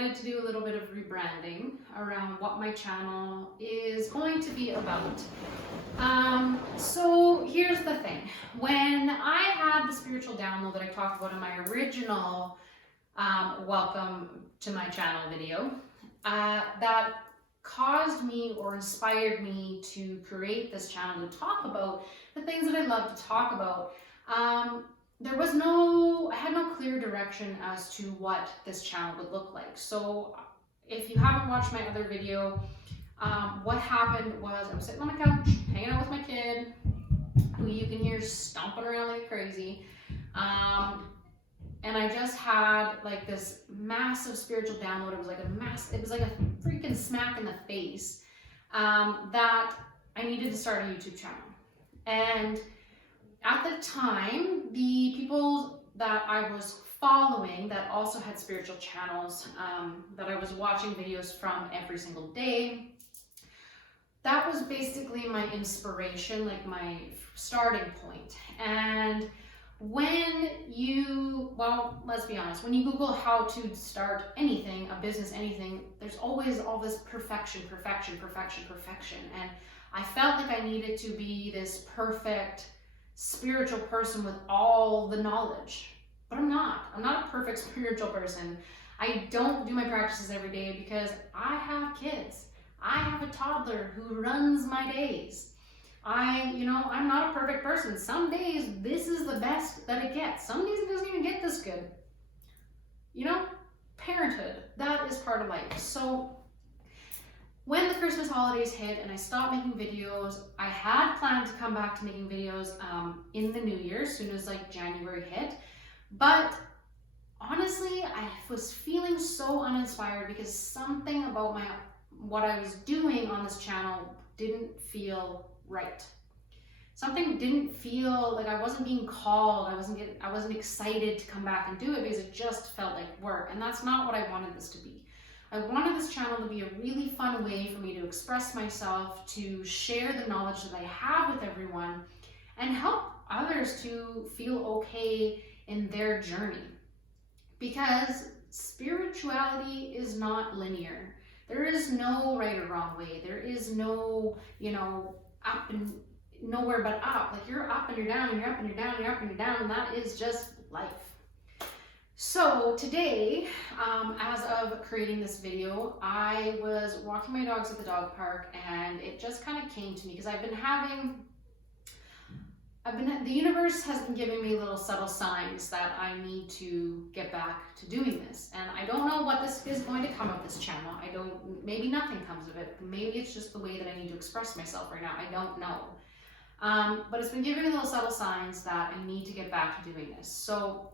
decided to do a little bit of rebranding around what my channel is going to be about. So here's the thing. When I had the spiritual download that I talked about in my original welcome to my channel video, that caused me or inspired me to create this channel to talk about the things that I love to talk about. I had no clear direction as to what this channel would look like. So if you haven't watched my other video, what happened was I was sitting on my couch, hanging out with my kid, who you can hear stomping around like crazy. And I just had like this massive spiritual download. It was like a freaking smack in the face, that I needed to start a YouTube channel. And at the time, the people that I was following that also had spiritual channels, that I was watching videos from every single day, that was basically my inspiration, like my starting point. And let's be honest, when you Google how to start anything, a business, anything, there's always all this perfection. And I felt like I needed to be this perfect spiritual person with all the knowledge, but I'm not a perfect spiritual person. I don't do my practices every day because I have kids. I have a toddler who runs my days. I'm not a perfect person. Some days this is the best that it gets. Some days it doesn't even get this good. Parenthood, that is part of life. So when the Christmas holidays hit and I stopped making videos, I had planned to come back to making videos in the new year, as soon as like January hit. But honestly, I was feeling so uninspired because something about what I was doing on this channel didn't feel right. Something didn't feel like I wasn't being called. I wasn't excited to come back and do it because it just felt like work. And that's not what I wanted this to be. I wanted this channel to be a really fun way for me to express myself, to share the knowledge that I have with everyone, and help others to feel okay in their journey. Because spirituality is not linear. There is no right or wrong way. There is no, up and nowhere but up. Like you're up and you're down and you're up and you're down and you're up and you're down, and that is just life. So today, as of creating this video, I was walking my dogs at the dog park, and it just kind of came to me because the universe has been giving me little subtle signs that I need to get back to doing this. And I don't know what this is going to come of this channel. Maybe nothing comes of it. Maybe it's just the way that I need to express myself right now. I don't know. But it's been giving me little subtle signs that I need to get back to doing this. So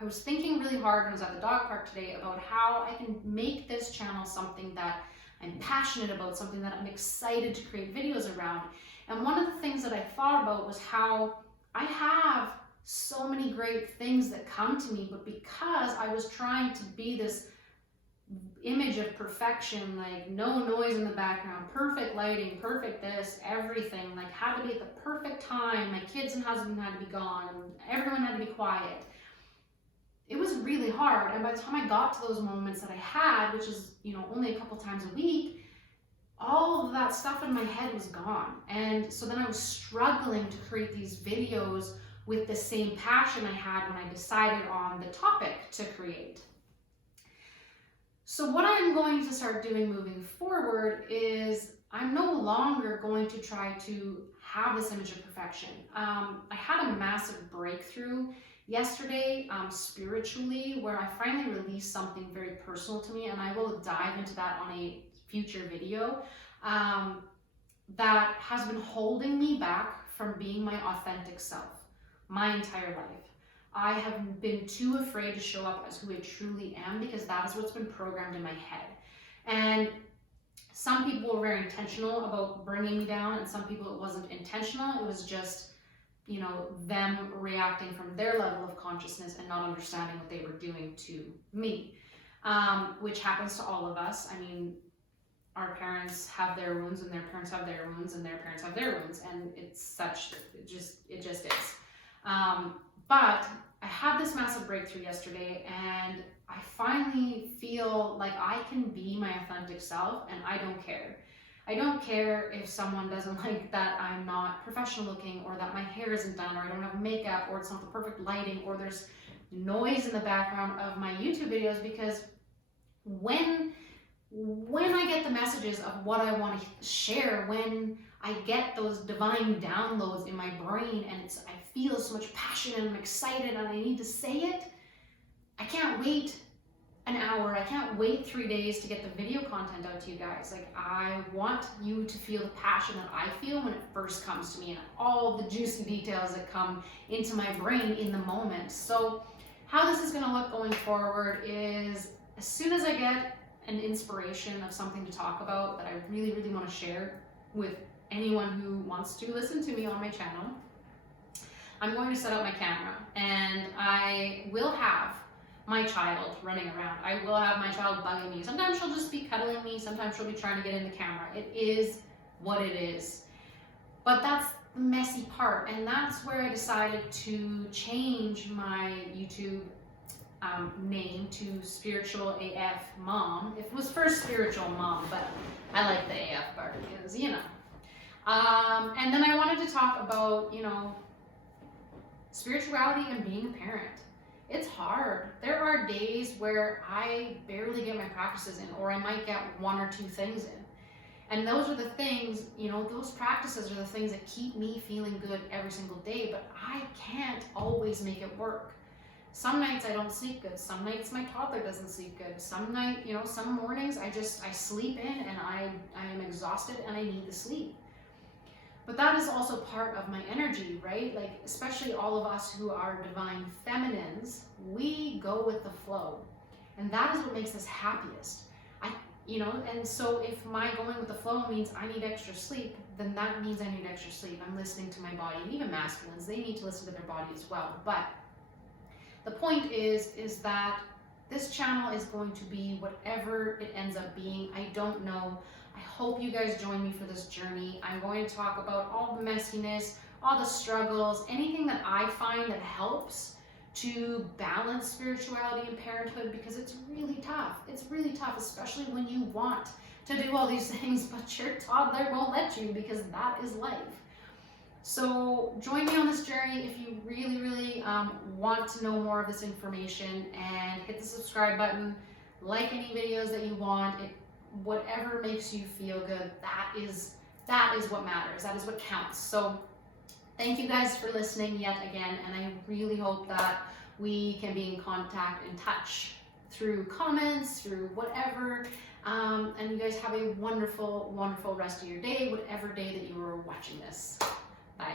I was thinking really hard when I was at the dog park today about how I can make this channel something that I'm passionate about, something that I'm excited to create videos around. And one of the things that I thought about was how I have so many great things that come to me, but because I was trying to be this image of perfection, like no noise in the background, perfect lighting, perfect this, everything, like had to be at the perfect time, my kids and husband had to be gone, and everyone had to be quiet. It was really hard, and by the time I got to those moments that I had, which is only a couple times a week, all of that stuff in my head was gone. And so then I was struggling to create these videos with the same passion I had when I decided on the topic to create. So what I'm going to start doing moving forward is I'm no longer going to try to have this image of perfection. I had a massive breakthrough yesterday spiritually, where I finally released something very personal to me, and I will dive into that on a future video, that has been holding me back from being my authentic self my entire life. I have been too afraid to show up as who I truly am because that is what's been programmed in my head. And some people were very intentional about bringing me down, and some people it wasn't intentional. It was just them reacting from their level of consciousness and not understanding what they were doing to me, which happens to all of us. I mean, our parents have their wounds, and their parents have their wounds, and their parents have their wounds, and it just is. But I had this massive breakthrough yesterday, and I finally feel like I can be my authentic self, and I don't care. I don't care if someone doesn't like that I'm not professional looking, or that my hair isn't done, or I don't have makeup, or it's not the perfect lighting, or there's noise in the background of my YouTube videos, because when I get the messages of what I want to share, when I get those divine downloads in my brain, and I feel so much passion and I'm excited and I need to say it, I can't wait an hour, I can't wait 3 days to get the video content out to you guys. Like, I want you to feel the passion that I feel when it first comes to me, and all the juicy details that come into my brain in the moment. So how this is going to look going forward is, as soon as I get an inspiration of something to talk about that I really, really want to share with anyone who wants to listen to me on my channel, I'm going to set up my camera, and I will have my child running around. I will have my child bugging me. Sometimes she'll just be cuddling me. Sometimes she'll be trying to get in the camera. It is what it is. But that's the messy part, and that's where I decided to change my YouTube name to Spiritual AF Mom. It was first Spiritual Mom, but I like the AF part because, you know. And then I wanted to talk about, you know, spirituality and being a parent. It's hard. There are days where I barely get my practices in, or I might get 1 or 2 things in. And those are the things, you know, those practices are the things that keep me feeling good every single day, but I can't always make it work. Some nights I don't sleep good. Some nights my toddler doesn't sleep good. Some mornings I sleep in and I am exhausted and I need to sleep. But that is also part of my energy, right? Like, especially all of us who are divine feminines, we go with the flow. And that is what makes us happiest. And so if my going with the flow means I need extra sleep, then that means I need extra sleep. I'm listening to my body. And even masculines, they need to listen to their body as well. But the point is that this channel is going to be whatever it ends up being. I don't know. I hope you guys join me for this journey. I'm going to talk about all the messiness, all the struggles, anything that I find that helps to balance spirituality and parenthood, because it's really tough. It's really tough, especially when you want to do all these things, but your toddler won't let you, because that is life. So join me on this journey if you really, really want to know more of this information, and hit the subscribe button, like any videos that you want. Whatever makes you feel good, that is what matters. That is what counts. So thank you guys for listening yet again, and I really hope that we can be in contact, in touch, through comments, through whatever, and you guys have a wonderful, wonderful rest of your day, whatever day that you are watching this. Bye.